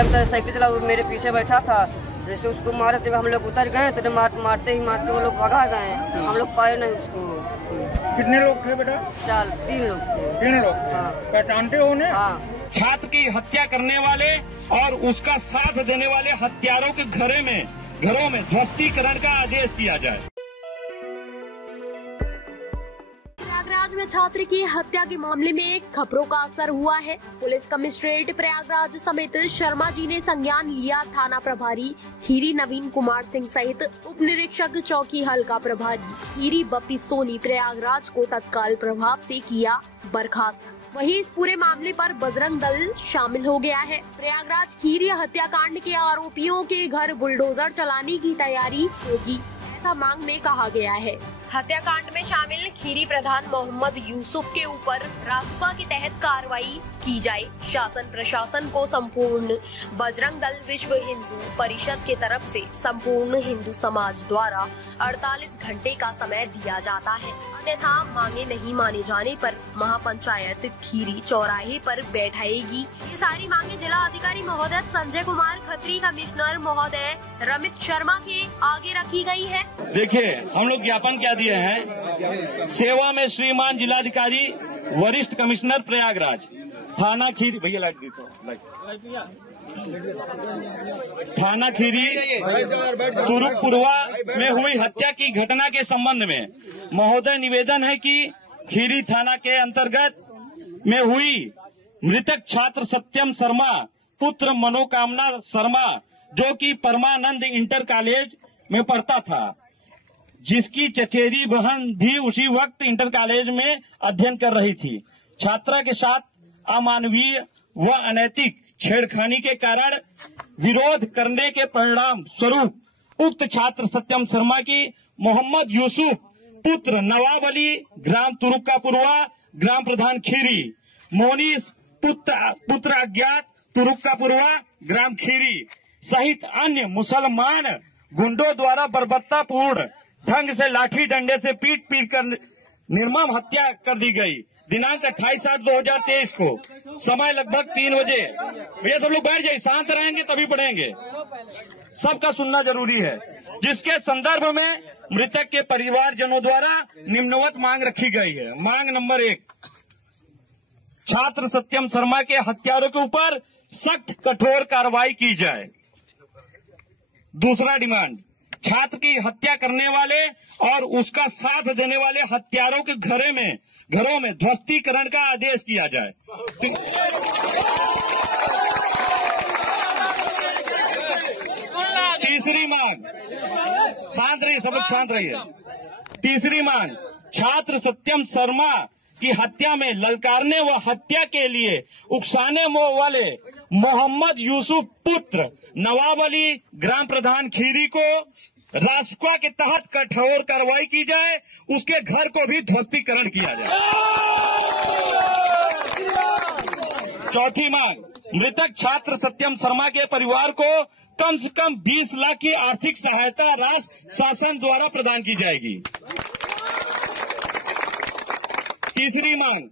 हम साइकिल चला, वो मेरे पीछे बैठा था। जैसे उसको मारे थे हम लोग उतर गए, तो मारते वो लोग भगा गए। हम लोग पाए नहीं उसको। कितने लोग थे बेटा? 3 लोग थे। 3 लोग? हाँ। पहचानते हो उन्हें? हाँ। छात्र की हत्या करने वाले और उसका साथ देने वाले हत्यारों के घरों में ध्वस्तीकरण का आदेश किया जाए। प्रयागराज में छात्र की हत्या के मामले में खबरों का असर हुआ है। पुलिस कमिश्नरेट प्रयागराज समेत शर्मा जी ने संज्ञान लिया। थाना प्रभारी खीरी नवीन कुमार सिंह सहित उप निरीक्षक चौकी हल्का प्रभारी खीरी बप्पी सोनी प्रयागराज को तत्काल प्रभाव से किया बर्खास्त। वहीं इस पूरे मामले पर बजरंग दल शामिल हो गया है। प्रयागराज खीरी हत्याकांड के आरोपियों के घर बुलडोजर चलाने की तैयारी होगी, ऐसा मांग में कहा गया है। हत्याकांड में शामिल खीरी प्रधान मोहम्मद यूसुफ के ऊपर रासुका के तहत कार्रवाई की जाए। शासन प्रशासन को संपूर्ण बजरंग दल विश्व हिंदू परिषद के तरफ से संपूर्ण हिंदू समाज द्वारा 48 घंटे का समय दिया जाता है, अन्यथा मांगे नहीं माने जाने पर महापंचायत खीरी चौराहे पर बैठाएगी। ये सारी मांगे जिला अधिकारी महोदय संजय कुमार खत्री, कमिश्नर महोदय रमित शर्मा के आगे रखी गई है। देखिए, हम लोग ज्ञापन क्या दिए हैं। सेवा में श्रीमान जिलाधिकारी वरिष्ठ कमिश्नर प्रयागराज, थाना खीरी, भैया लाइट थाना खीरी तुरुकपुरवा में हुई हत्या की घटना के संबंध में महोदय निवेदन है कि खीरी थाना के अंतर्गत में हुई मृतक छात्र सत्यम शर्मा पुत्र मनोकामना शर्मा, जो कि परमानंद इंटर कॉलेज में पढ़ता था, जिसकी चचेरी बहन भी उसी वक्त इंटर कॉलेज में अध्ययन कर रही थी, छात्रा के साथ अमानवीय व अनैतिक छेड़खानी के कारण विरोध करने के परिणाम स्वरूप उक्त छात्र सत्यम शर्मा की मोहम्मद यूसुफ पुत्र नवाब अली ग्राम तुरुक्कापुरवा ग्राम प्रधान खीरी, मोनीस पुत्र अज्ञात तुरुक्कापुरवा ग्राम खीरी सहित अन्य मुसलमान गुंडों द्वारा बर्बरतापूर्ण ढंग से लाठी डंडे से पीट कर निर्मम हत्या कर दी गई। दिनांक 28/8/2023 को समय लगभग 3 बजे। भैया सब लोग बैठ जाइए, शांत रहेंगे तभी पढ़ेंगे, सबका सुनना जरूरी है। जिसके संदर्भ में मृतक के परिवारजनों द्वारा निम्नवत मांग रखी गई है। मांग नंबर 1, छात्र सत्यम शर्मा के हत्यारों के ऊपर सख्त कठोर कार्रवाई की जाए। दूसरा डिमांड, छात्र की हत्या करने वाले और उसका साथ देने वाले हत्यारों के घरों में ध्वस्तीकरण का आदेश किया जाए। तीसरी मांग, शांत रहिए, सब लोग शांत रहिए। तीसरी मांग, छात्र सत्यम शर्मा की हत्या में ललकारने व हत्या के लिए उकसाने वाले मोहम्मद यूसुफ पुत्र नवाब अली ग्राम प्रधान खीरी को रासुका के तहत कठोर कार्रवाई की जाए, उसके घर को भी ध्वस्तीकरण किया जाए। चौथी मांग, मृतक छात्र सत्यम शर्मा के परिवार को कम से कम 20 लाख की आर्थिक सहायता राशि शासन द्वारा प्रदान की जाएगी। तीसरी मांग,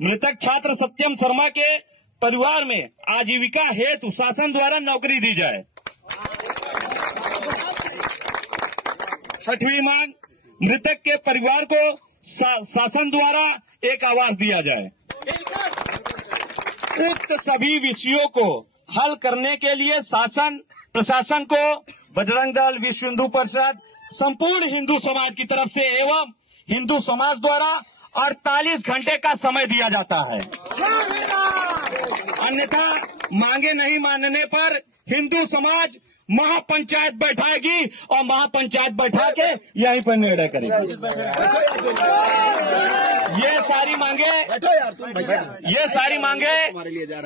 मृतक छात्र सत्यम शर्मा के परिवार में आजीविका हेतु शासन द्वारा नौकरी दी जाए। छठवीं मांग, मृतक के परिवार को शासन द्वारा एक आवास दिया जाए। उक्त सभी विषयों को हल करने के लिए शासन प्रशासन को बजरंग दल, विश्व हिंदू परिषद, संपूर्ण हिंदू समाज की तरफ से एवं हिंदू समाज द्वारा 48 घंटे का समय दिया जाता है। अन्यथा मांगे नहीं मानने पर हिंदू समाज महापंचायत बैठाएगी और महापंचायत बैठा के यहीं पर निर्णय करेगी। ये सारी मांगे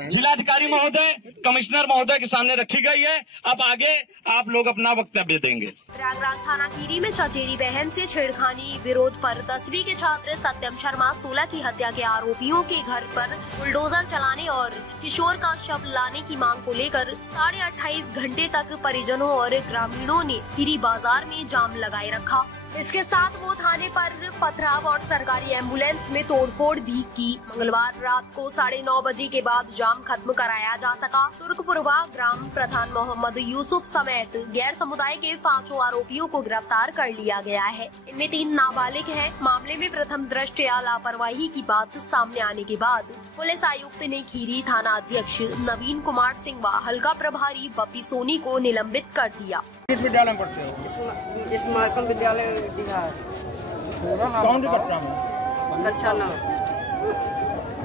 जिलाधिकारी महोदय, कमिश्नर महोदय के सामने रखी गई है। अब आगे आप लोग अपना वक्तव्य देंगे। प्रयागराज थाना खीरी में चचेरी बहन से छेड़खानी विरोध पर 10वीं के छात्र सत्यम शर्मा 16 की हत्या के आरोपियों के घर पर बुलडोजर चलाने और किशोर का शव लाने की मांग को लेकर 28.5 घंटे तक परिजनों और ग्रामीणों ने खीरी बाजार में जाम लगाए रखा। इसके साथ वो थाने पर पथराव और सरकारी एम्बुलेंस में तोड़फोड़ भी की। मंगलवार रात को 9:30 बजे के बाद जाम खत्म कराया जा सका। तुर्कपुरवा ग्राम प्रधान मोहम्मद यूसुफ समेत गैर समुदाय के 5 आरोपियों को गिरफ्तार कर लिया गया है। इनमें 3 नाबालिग हैं। मामले में प्रथम दृष्टया लापरवाही की बात सामने आने के बाद पुलिस आयुक्त ने खीरी थाना अध्यक्ष नवीन कुमार सिंह व हल्का प्रभारी बप्पी सोनी को निलंबित कर दिया। किस विद्यालय में पढ़ते हो? इस मार्कम विद्यालय बिहार कौन सी कक्षा में? अच्छा ना।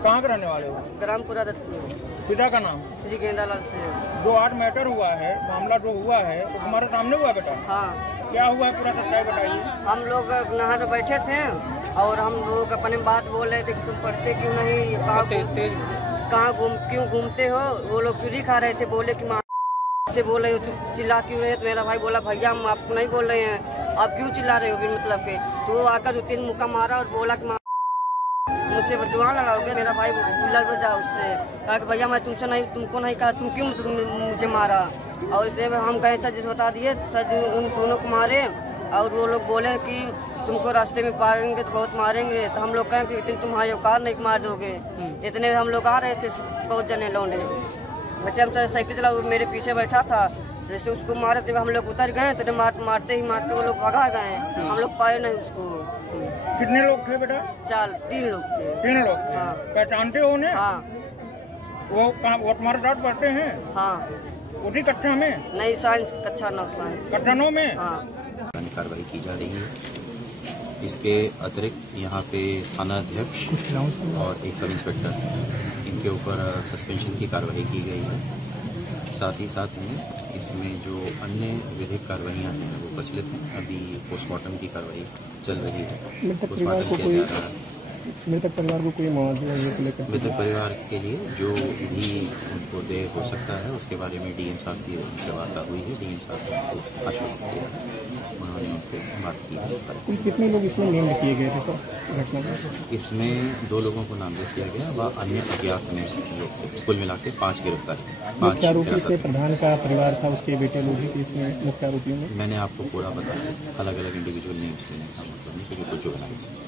कहाँ के रहने वाले हो? ग्रामपुरा दत्तपुर। पिता का नाम? श्री गेंदालाल से। जो आज मैटर हुआ है, मामला जो हुआ है, तो तुम्हारे सामने हुआ बेटा? हाँ। क्या हुआ है पूरा सच्चाई बताइए। हम लोग नहर में बैठे थे और हम लोग अपने बात बोल रहे थे कि तुम पढ़ते क्यों नहीं, कहाँ क्यों घूमते हो। वो लोग चूरी खा रहे थे, बोले कि माँ से बोल रहे हो, चिल्ला क्यों रहे। तो मेरा भाई बोला भैया हम आपको नहीं बोल रहे हैं, आप क्यों चिल्ला रहे हो बिन मतलब के। तो वो आकर 2-3 मुक्का मारा और बोला कि मुझसे बचवा लड़ाओगे। मेरा भाई लड़ बजा उससे, कहा कि भैया मैं तुमसे नहीं, तुमको नहीं कहा, तुम क्यों मुझे मारा। और इसलिए हम कहे सर जिस बता दिए, सर उन दोनों को मारे। और वो लोग बोले कि तुमको रास्ते में पाएंगे तो बहुत मारेंगे। तो हम लोग कहें कि इतने तुम्हारे औकात नहीं मार दोगे। इतने हम लोग आ रहे थे बहुत जने लौंडे। वैसे हम साइकिल चला, मेरे पीछे बैठा था, जैसे उसको मारे थे हम लोग उतर गए तो मारते ही वो लोग भगा गए। हम लोग पाए नहीं उसको। कितने लोग थे बेटा? 3 लोग थे। 3 लोग थे। हाँ। पहचानते हो उन्हें? हाँ। वो कहाँ, वो तुम्हारे साथ पढ़ते हैं? हाँ। उसी कक्षा में? नहीं, साइंस कक्षा 9 साइंस। कक्षा 9 में? हाँ। कार्रवाई की जा रही है। इसके अतिरिक्त यहाँ पे थाना अध्यक्ष और एक सब इंस्पेक्टर, इनके ऊपर सस्पेंशन की कार्रवाई की गई है। साथ ही साथ में इसमें जो अन्य विधिक कार्रवाइयाँ हैं वो प्रचलित हैं। अभी पोस्टमार्टम की कार्रवाई चल रही है। पोस्टमार्टम किया जा रहा है। मृतक परिवार को कोई मुआवजा लेकर? मृतक परिवार के लिए जो भी उनको देय हो सकता है उसके बारे में डीएम साहब की उनसे वार्ता हुई है। डीएम साहब ने उनको आश्वस्त किया है, उन्होंने उनको बात की है। कितने लोग इसमें नामित किए गए थे सर घटना में? इसमें 2 लोगों को नामजद किया गया व अन्य अज्ञात में लोग, कुल मिला के 5 गिरफ्तारी। मुख्य आरोपी से प्रधान का परिवार था, उसके बेटे लोग भी इसमें मुख्य आरोपियों में? मैंने आपको पूरा बताया, अलग अलग इंडिविजुअल नेम्स लेने का मतलब नहीं, क्योंकि कुछ जुर्नाइज है।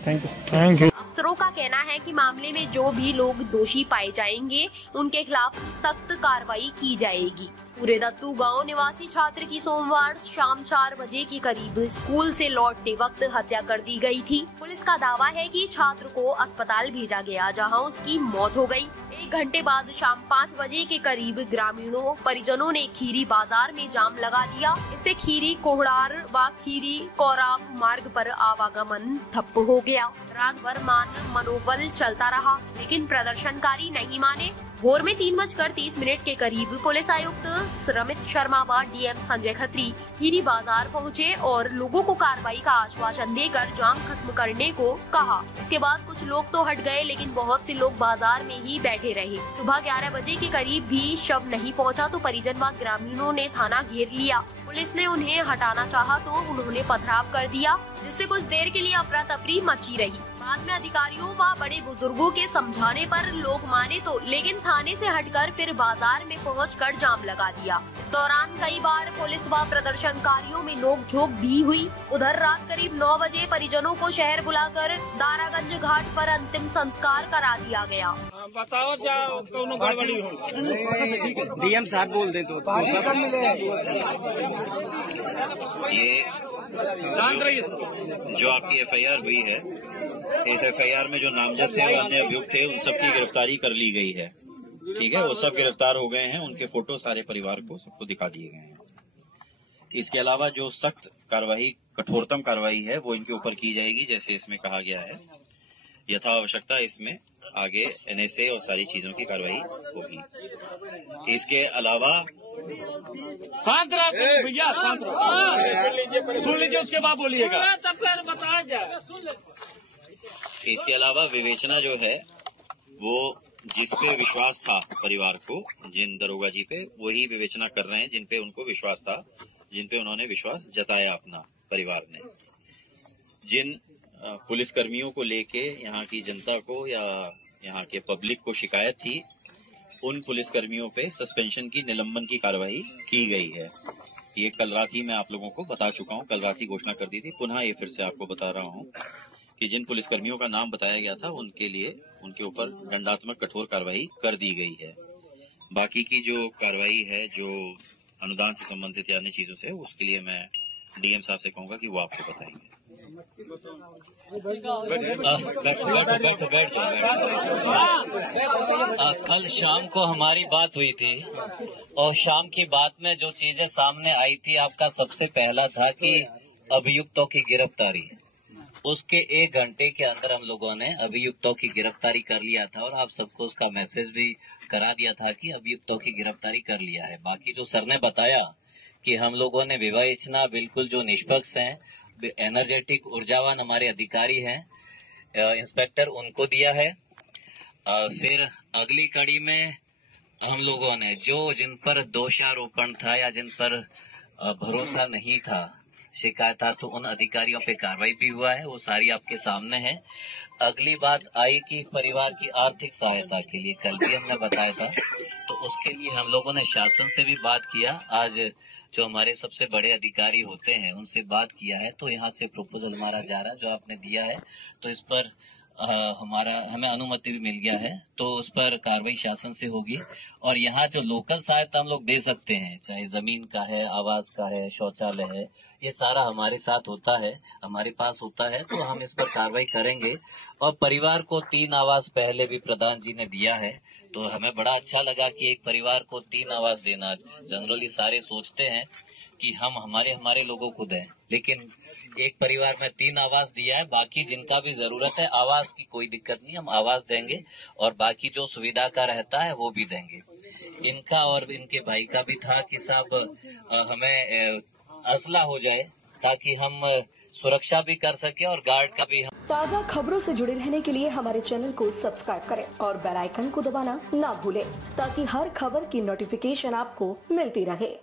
Thank you. अफसरों का कहना है कि मामले में जो भी लोग दोषी पाए जाएंगे उनके खिलाफ सख्त कार्रवाई की जाएगी। पूरे दत्तू गांव निवासी छात्र की सोमवार शाम 4 बजे के करीब स्कूल से लौटते वक्त हत्या कर दी गई थी। पुलिस का दावा है कि छात्र को अस्पताल भेजा गया, जहां उसकी मौत हो गई। 1 घंटे बाद शाम 5 बजे के करीब ग्रामीणों परिजनों ने खीरी बाजार में जाम लगा दिया। इससे खीरी कोहड़ार व खीरी कौराव मार्ग पर आवागमन ठप हो गया। रात भर मनोबल चलता रहा, लेकिन प्रदर्शनकारी नहीं माने। भोर में 3:30 के करीब पुलिस आयुक्त रमित शर्मा व डीएम संजय खत्री खीरी बाजार पहुंचे और लोगों को कार्रवाई का आश्वासन देकर जाम खत्म करने को कहा। इसके बाद कुछ लोग तो हट गए, लेकिन बहुत से लोग बाजार में ही बैठे रहे। सुबह 11 बजे के करीब भी शव नहीं पहुंचा तो परिजन व ग्रामीणों ने थाना घेर लिया। पुलिस ने उन्हें हटाना चाहा तो उन्होंने पथराव कर दिया, जिससे कुछ देर के लिए अफरा तफरी मची रही। बाद में अधिकारियों व बड़े बुजुर्गों के समझाने पर लोग माने तो, लेकिन थाने से हटकर फिर बाजार में पहुंचकर जाम लगा दिया। इस दौरान कई बार पुलिस व प्रदर्शनकारियों में नोकझोंक भी हुई। उधर रात करीब 9 बजे परिजनों को शहर बुलाकर दारागंज घाट पर अंतिम संस्कार करा दिया गया। बताओ गड़बड़ी हो, डीएम साहब बोल दे तो ये जो आपकी एफआईआर हुई है, इस एफआईआर में जो नामजद थे और अन्य अभियुक्त थे उन सबकी गिरफ्तारी कर ली गई है। ठीक है, वो सब गिरफ्तार हो गए हैं, उनके फोटो सारे परिवार को सबको दिखा दिए गए हैं। इसके अलावा जो सख्त कार्रवाई, कठोरतम कार्रवाई है वो इनके ऊपर की जाएगी, जैसे इसमें कहा गया है। यथा आवश्यकता इसमें आगे एनएसए और सारी चीजों की कार्रवाई होगी। इसके अलावा शांत रहो भैया, शांत रहो, सुन लीजिए उसके बाद बोलिएगा। इसके अलावा विवेचना जो है वो जिस पे विश्वास था परिवार को, जिन दरोगा जी पे, वही विवेचना कर रहे हैं जिन पे उनको विश्वास था, जिन पे उन्होंने विश्वास जताया अपना परिवार ने। जिन पुलिस कर्मियों को लेके यहाँ की जनता को या यहाँ के पब्लिक को शिकायत थी, उन पुलिस कर्मियों पे सस्पेंशन की, निलंबन की कार्रवाई की गई है। ये कल रात ही मैं आप लोगों को बता चुका हूँ, कल रात ही घोषणा कर दी थी। पुनः ये फिर से आपको बता रहा हूँ कि जिन पुलिसकर्मियों का नाम बताया गया था उनके लिए उनके ऊपर दंडात्मक कठोर कार्रवाई कर दी गई है। बाकी की जो कार्रवाई है जो अनुदान से संबंधित या अन्य चीजों से, उसके लिए मैं डीएम साहब से कहूंगा कि वो आपको बताएंगे। कल शाम को हमारी बात हुई थी और शाम की बात में जो चीजें सामने आई थी, आपका सबसे पहला था कि अभियुक्तों की गिरफ्तारी। उसके 1 घंटे के अंदर हम लोगों ने अभियुक्तों की गिरफ्तारी कर लिया था और आप सबको उसका मैसेज भी करा दिया था कि अभियुक्तों की गिरफ्तारी कर लिया है। बाकी जो सर ने बताया कि हम लोगों ने विवेचना बिल्कुल जो निष्पक्ष हैं, एनर्जेटिक ऊर्जावान हमारे अधिकारी हैं इंस्पेक्टर, उनको दिया है। फिर अगली कड़ी में हम लोगों ने जिन पर दोषारोपण था या जिन पर भरोसा नहीं था, शिकायत था, तो उन अधिकारियों पे कार्रवाई भी हुआ है, वो सारी आपके सामने है। अगली बात आई कि परिवार की आर्थिक सहायता के लिए कल भी हमने बताया था, तो उसके लिए हम लोगों ने शासन से भी बात किया। आज जो हमारे सबसे बड़े अधिकारी होते हैं उनसे बात किया है, तो यहाँ से प्रपोजल हमारा जा रहा है जो आपने दिया है, तो इस पर हमें अनुमति भी मिल गया है, तो उस पर कार्रवाई शासन से होगी। और यहाँ जो लोकल सहायता हम लोग दे सकते हैं, चाहे जमीन का है, आवास का है, शौचालय है, ये सारा हमारे साथ होता है, हमारे पास होता है, तो हम इस पर कार्रवाई करेंगे। और परिवार को 3 आवास पहले भी प्रधान जी ने दिया है, तो हमें बड़ा अच्छा लगा कि एक परिवार को 3 आवास देना। जनरली सारे सोचते हैं कि हम हमारे लोगों को दें, लेकिन एक परिवार में 3 आवास दिया है। बाकी जिनका भी जरूरत है आवास की कोई दिक्कत नहीं, हम आवास देंगे और बाकी जो सुविधा का रहता है वो भी देंगे। इनका और इनके भाई का भी था कि साहब हमें असला हो जाए ताकि हम सुरक्षा भी कर सके और गार्ड का भी। ताज़ा खबरों से जुड़े रहने के लिए हमारे चैनल को सब्सक्राइब करें और बेल आइकन को दबाना ना भूलें, ताकि हर खबर की नोटिफिकेशन आपको मिलती रहे।